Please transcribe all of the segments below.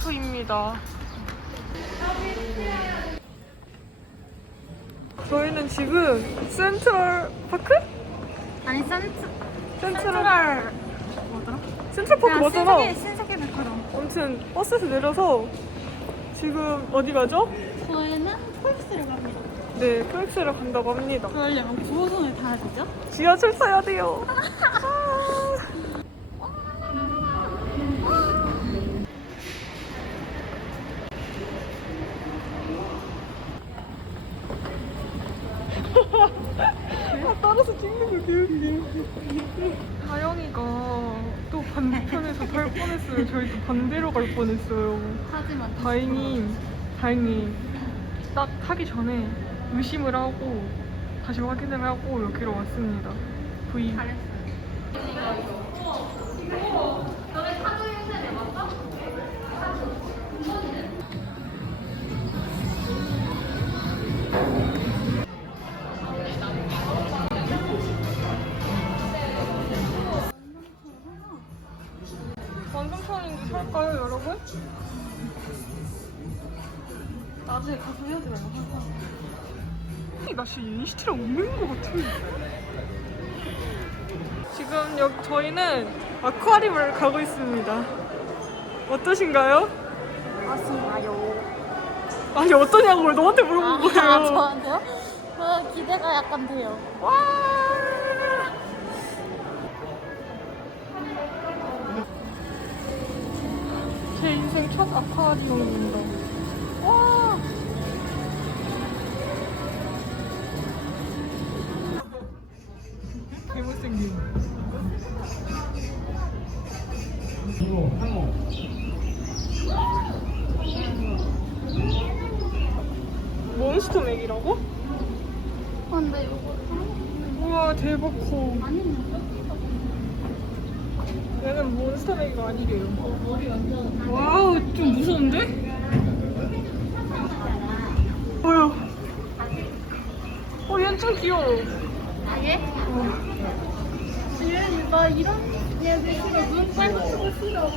휴게소입니다. 저희는 지금 센트럴 파크? 아니 센트 센트럴 센트럴 뭐더라? 센트럴 파크 맞잖아. 신세계 신세계 백화점. 아무튼 버스에서 내려서 지금 어디 가죠? 저희는 폴스를 갑니다. 네, 프렉스를 간다고 합니다. 그러려면 9호선을 타야 되죠? 지하철 타야 돼요. 하영이가 또 반대편에서 탈 뻔했어요. 저희 또 반대로 갈 뻔했어요. 하지만 다행히, 다행히 딱 타기 전에 의심을 하고 다시 확인을 하고 여기로 왔습니다. V. 잘했어요. 나중에 가서 해야지 말고. 나 진짜 NCT랑 없는 것 같아. 지금 여기 저희는 아쿠아리움을 가고 있습니다. 어떠신가요? 맞습니다요. 아니 어떠냐고 너한테 물어본 거예요. 아, 저한테요? 저 기대가 약간 돼요. 와. 제 인생 첫 아쿠아리움입니다. 몬스터 맥이라고? 아, 근데 이거 우와 대박 커. 아니면 얘는 몬스터 맥이가 아니래요. 와우 좀 무서운데? 뭐야? 어 얘는 좀 귀여워. 아예? 얘, 나 이런 얘들 싫어. 눈 빨갛고 거 싫어.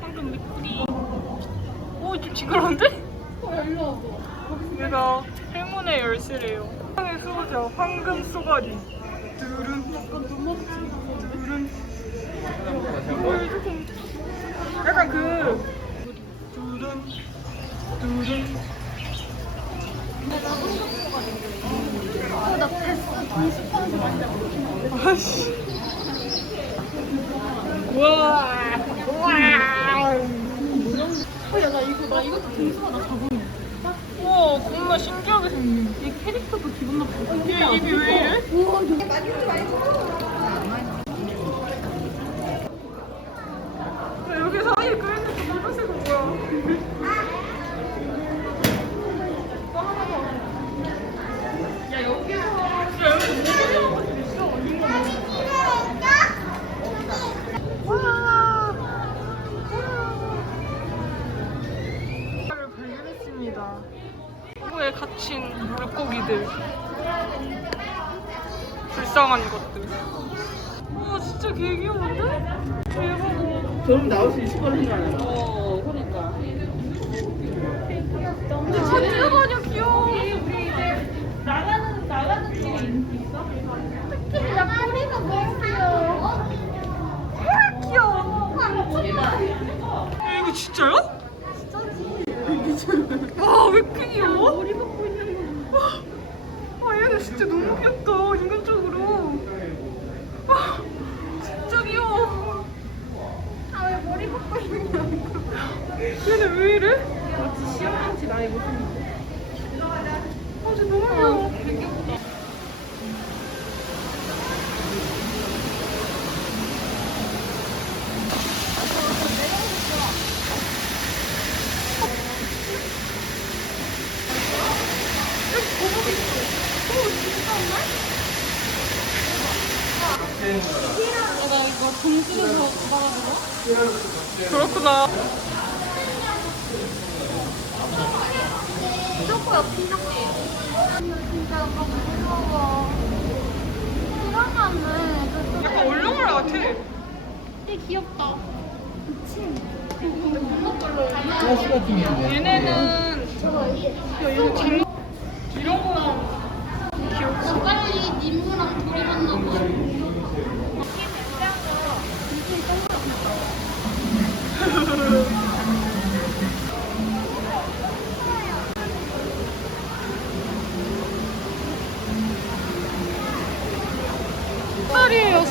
황금 미꾸리. 어, 일로 와봐. 얘가 행운의 열쇠래요. 황의 수호자 황금 쏘가리. 두른? 두른. 어, 조금 약간 그 두른 두른. 아씨. 우와. 어, 야, 나 이것도 궁금하다, 자본이. 우와, 겁나 신기하게 생긴. 얘 캐릭터도 기분 나쁘고. 얘 입이 왜 이래? 우와, 이거 야, 여기 사이에 껴있는 저 노란색은 뭐야? 또 하나 더. 야, 여기서. 야, 여기 모기랑 같이 있어. 이거 와. 를 발견했습니다. 호에 갇힌 물고기들. 불쌍한 것들. 우와, 진짜 개 귀여운데? 대박. 저럼 나올 수 있을 거는 줄 알아. 어, 그러니까. 근데 진짜 마냥 귀여워. 나가는, 나가는 길이 있어? 특히 나 뿌리가 너무 귀여워. 아, 귀여워. 야, 이거 진짜야? 와, 왜 이렇게 귀여워? 머리 박고 있는 거. 와, 얘는 진짜 너무 귀엽다, 인간적으로. 와, 진짜 귀여워. 아, 왜 머리 박고 있냐? 얘는 왜 이래? 마치 시험인지 나이 모습인데. 아, 진짜 너무 귀여워. 나 이거 동굴에서 받아보고. 그렇구나. 초코야, 피자코. 진짜 너무 무서워. 불안하네. 약간 얼룩말 같아. 되게 귀엽다. 플러스 같은 게. 얘네는 야 얘는 장 이런 거랑 귀엽지. 빨리 니무랑 둘이 만나고. 살이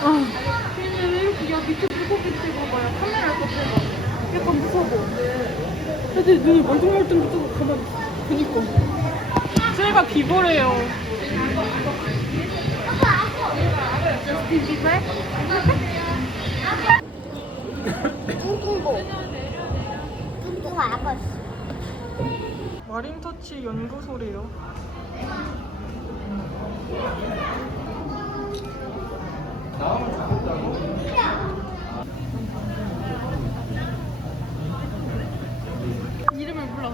얘는 이렇게 야 밑에 물고기 찍어봐요. 카메라를 꺼봐. 약간 무서워. 애들 눈이 멀뚱멀뚱 뜨고 가만히 있어. 그니까. 쟤가 비보래요. 저스틴 비버? 뚱뚱보. 뚱뚱 아버지. 마린터치 연구소래요. 이름을 몰라.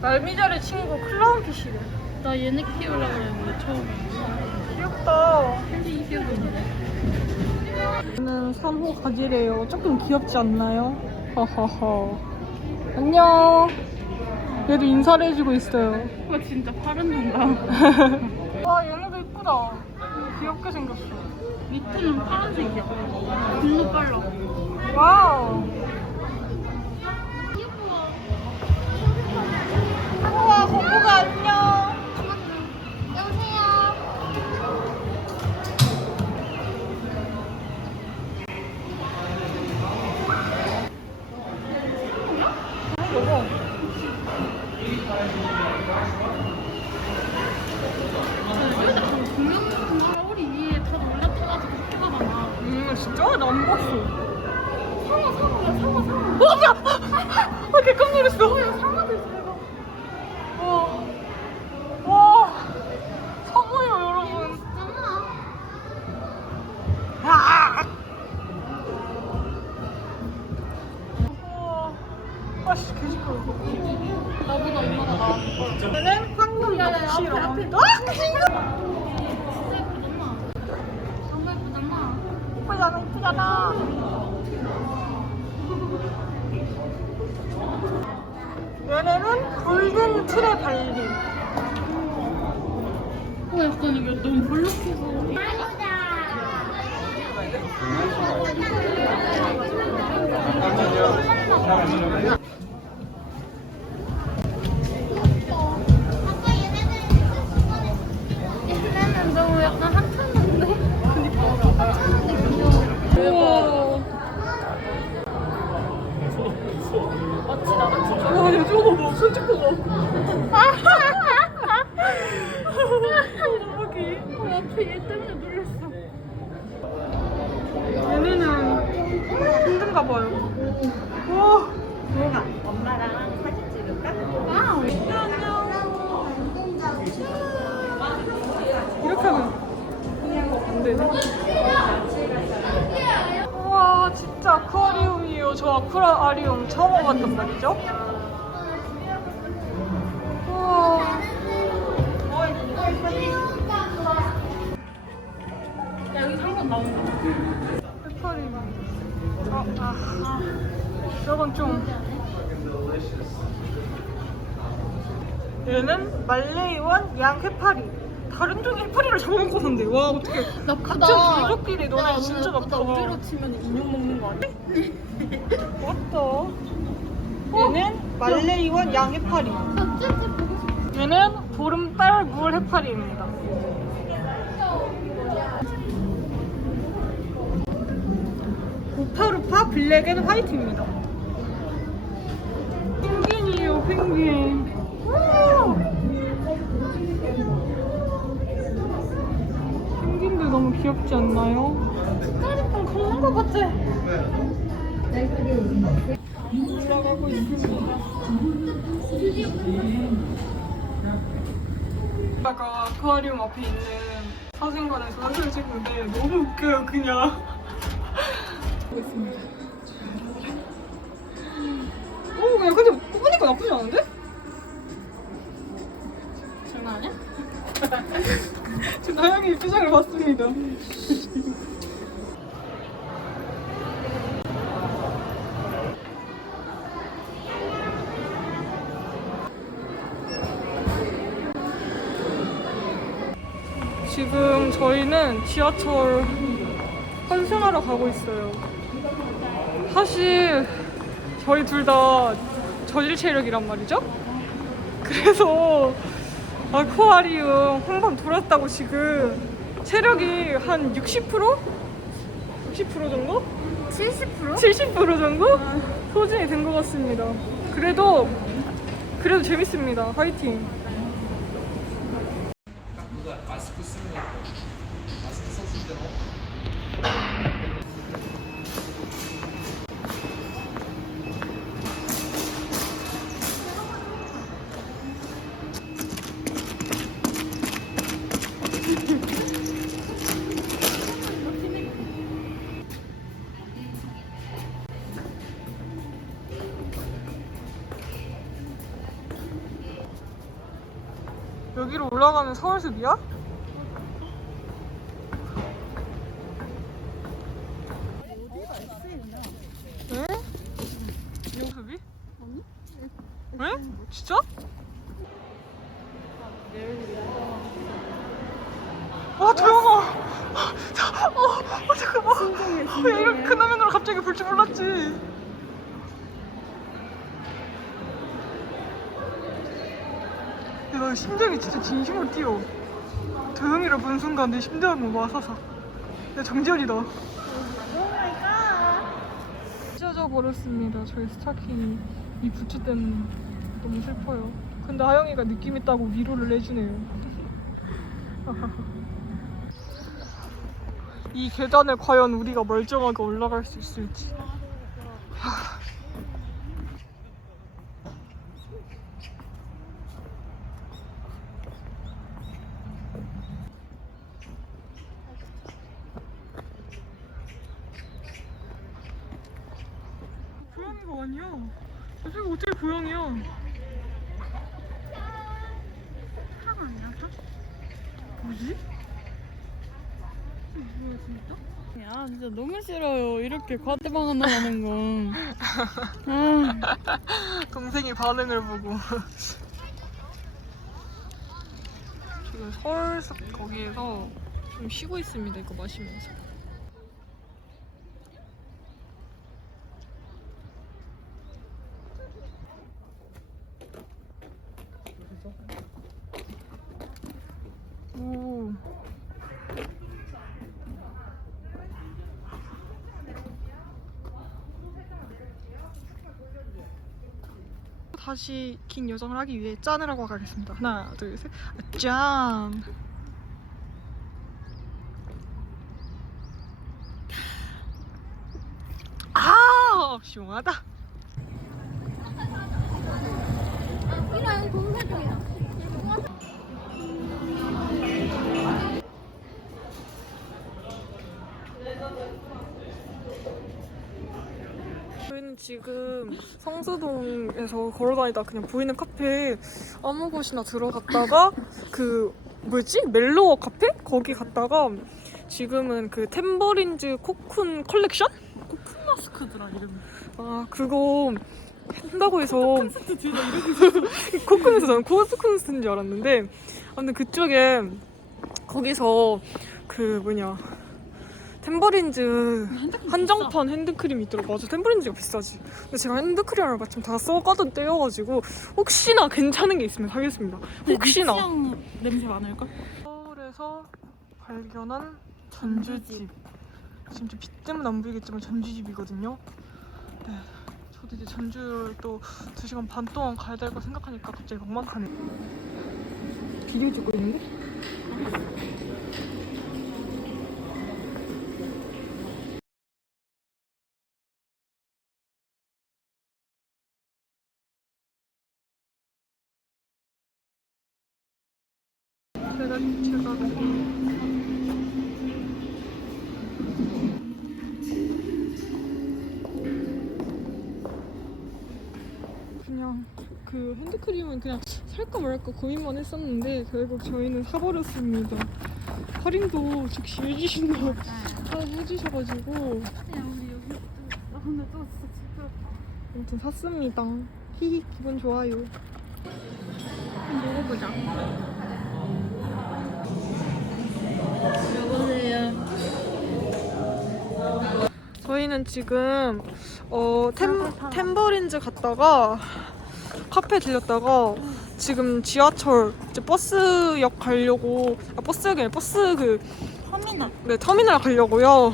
말미잘의 친구 클라운피쉬래. 나 얘네 키우려고 했는데 처음에. 귀엽다. 캔디 키우는데. 얘는 산호 가지래요. 조금 귀엽지 않나요? 허허허. 안녕. 얘도 인사를 해주고 있어요. 와 진짜 파란 눈다. 와 얘네도 이쁘다. 귀엽게 생겼어. 밑에는 파란색이야. 블루 빨라. 어 약간 이게 너무 볼록해서. 얘네는 때문에 놀랐어. 얘네는 힘든가 봐요. 와. 수영아, 엄마랑 사진 찍을까? 와우. 이렇게 하면 안 되네. 우와, 진짜 아쿠아리움이에요. 저 아쿠아리움 처음 와봤단 말이죠. 해파리. 아, 아. 저건 좀. 얘는 말레이원 양 해파리. 다른 종의 해파리를 잡아먹고 산대. 와, 어떡해. 나쁘다. 같은 가족끼리 너네 야, 진짜 나쁘다. 어디로 치면 인형 먹는 거 아니야? 맞다. 얘는 말레이원 양 해파리. 얘는 보름달 물 해파리입니다. 우파루파 블랙 앤 화이트입니다. 펭귄이에요, 펭귄. 펭귄들 너무 귀엽지 않나요? 거 같아. 올라가고 있습니다. 아까 아쿠아리움 앞에 있는 사진관에서 사진을 찍는데 너무 웃겨요 그냥. 보겠습니다. 오 그냥 근데 뽑으니까 나쁘지 않은데? 장난 아니야? 지금 나영이 표정을 봤습니다. 지금 저희는 지하철 환승하러 가고 있어요. 사실 저희 둘 다 저질 체력이란 말이죠. 그래서 아쿠아리움 한번 돌았다고 지금 체력이 한 60%? 60% 정도? 70%? 70% 정도? 소진이 된 것 같습니다. 그래도 그래도 재밌습니다. 화이팅. 여기로 올라가면 서울숲이야? 에? 서울숲이? 왜? 진짜? 아 조용아 어, 어 잠깐만 왜 이렇게 큰 화면으로 갑자기 볼 줄 몰랐지 야, 나 심장이 진짜 진심으로 뛰어. 도영이를 본 순간 내 심장은 와사사. 야, 정지현이다. 찢어져 버렸습니다. 저희 스타킹이 이 부츠 때문에 너무 슬퍼요. 근데 하영이가 느낌 있다고 위로를 내주네요. 이 계단을 과연 우리가 멀쩡하게 올라갈 수 있을지. 고양이가 아니야. 저기 어떻게 고양이야? 사과 아니야? 사? 뭐지? 뭐야 진짜? 야 진짜 너무 싫어요. 이렇게 과대방 하나 건. 아. 동생이 반응을 보고 지금 서울숲 거기에서 좀 쉬고 있습니다. 이거 마시면서. 오. 다시 긴 여정을 하기 위해 짠을 하고 가겠습니다. 하나, 둘, 셋. 아, 짠. 아, 시원하다. 이런 공사 중이야. 지금 성수동에서 걸어다니다 그냥 보이는 카페 아무 곳이나 들어갔다가 그 뭐였지? 멜로워 카페? 거기 갔다가 지금은 그 템버린즈 코쿤 컬렉션? 큰 마스크더라 이름이. 아 그거 한다고 해서 콘서트 뒤에. 코쿤에서 저는 코스쿤스인 줄 알았는데 아무튼 그쪽에 거기서 그 뭐냐 템버린즈 한정판 핸드크림이 있더라고. 맞아 템버린즈가 비싸지. 근데 제가 핸드크림을 마침 다 써가던 때여가지고 혹시나 괜찮은 게 있으면 사겠습니다. 혹시나. 냄새 많을걸? 서울에서 발견한 전주집. 지금 좀빛 때문에 안 보이겠지만 전주집이거든요. 네 저도 이제 전주를 또 2시간 반 동안 가야 될 거 생각하니까 갑자기 막막하네. 비디오 찍고 있는데? 제가 그냥 그 핸드크림은 그냥 살까 말까 고민만 했었는데 결국 저희는 사버렸습니다. 할인도 즉시 해주신다고 해주셔가지고 또, 진짜 지겹다. 아무튼 샀습니다. 히히 기분 좋아요. 한번 먹어보자. 여보세요. 저희는 지금 어 템, 템버린즈 갔다가 카페 들렸다가 지금 지하철 이제 버스역 가려고 아 버스역이 아니라 버스 그 터미널. 네, 터미널 가려고요.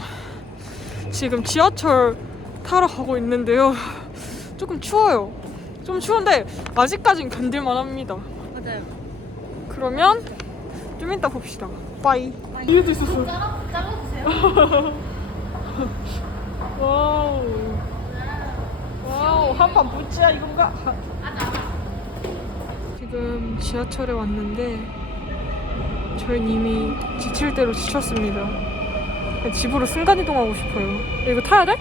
지금 지하철 타러 가고 있는데요. 조금 추워요. 좀 추운데 아직까진 견딜만 합니다. 맞아요. 그러면 좀 이따 봅시다. 빠이. 이해도 있었어. 짜라, 짜라주세요. 와우. 와우, 한판 붙지야 이건가? 지금 지하철에 왔는데 저희는 이미 지칠 대로 지쳤습니다. 집으로 순간 이동하고 싶어요. 이거 타야 돼?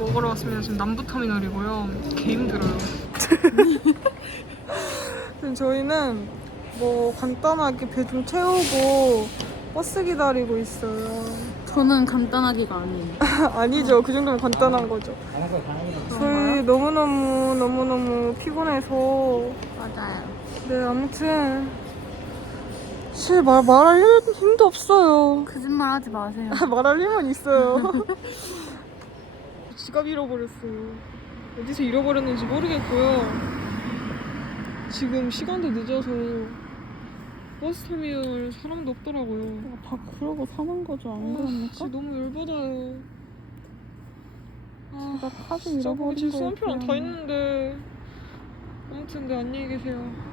먹으러 왔습니다. 지금 남부터미널이고요. 개 힘들어요. 지금 저희는 뭐 간단하게 배 좀 채우고 버스 기다리고 있어요. 저는 간단하기가 아니에요. 아니죠. 그 정도면 간단한 거죠. 저희 너무너무 너무너무 피곤해서 맞아요. 네 아무튼 사실 말, 말할 힘- 힘도 없어요. 거짓말 하지 마세요. 아, 말할 힘은 있어요. 지갑 잃어버렸어요. 어디서 잃어버렸는지 모르겠고요. 지금 시간도 늦어서 버스 터미널 사람도 없더라고요. 다 그러고 사는 거죠, 안 아, 그럽니까? 진짜 너무 열받아요. 아, 제가 카드 진짜 뭐 잃어버린 수험표랑 다 있는데 아무튼 네 안녕히 계세요.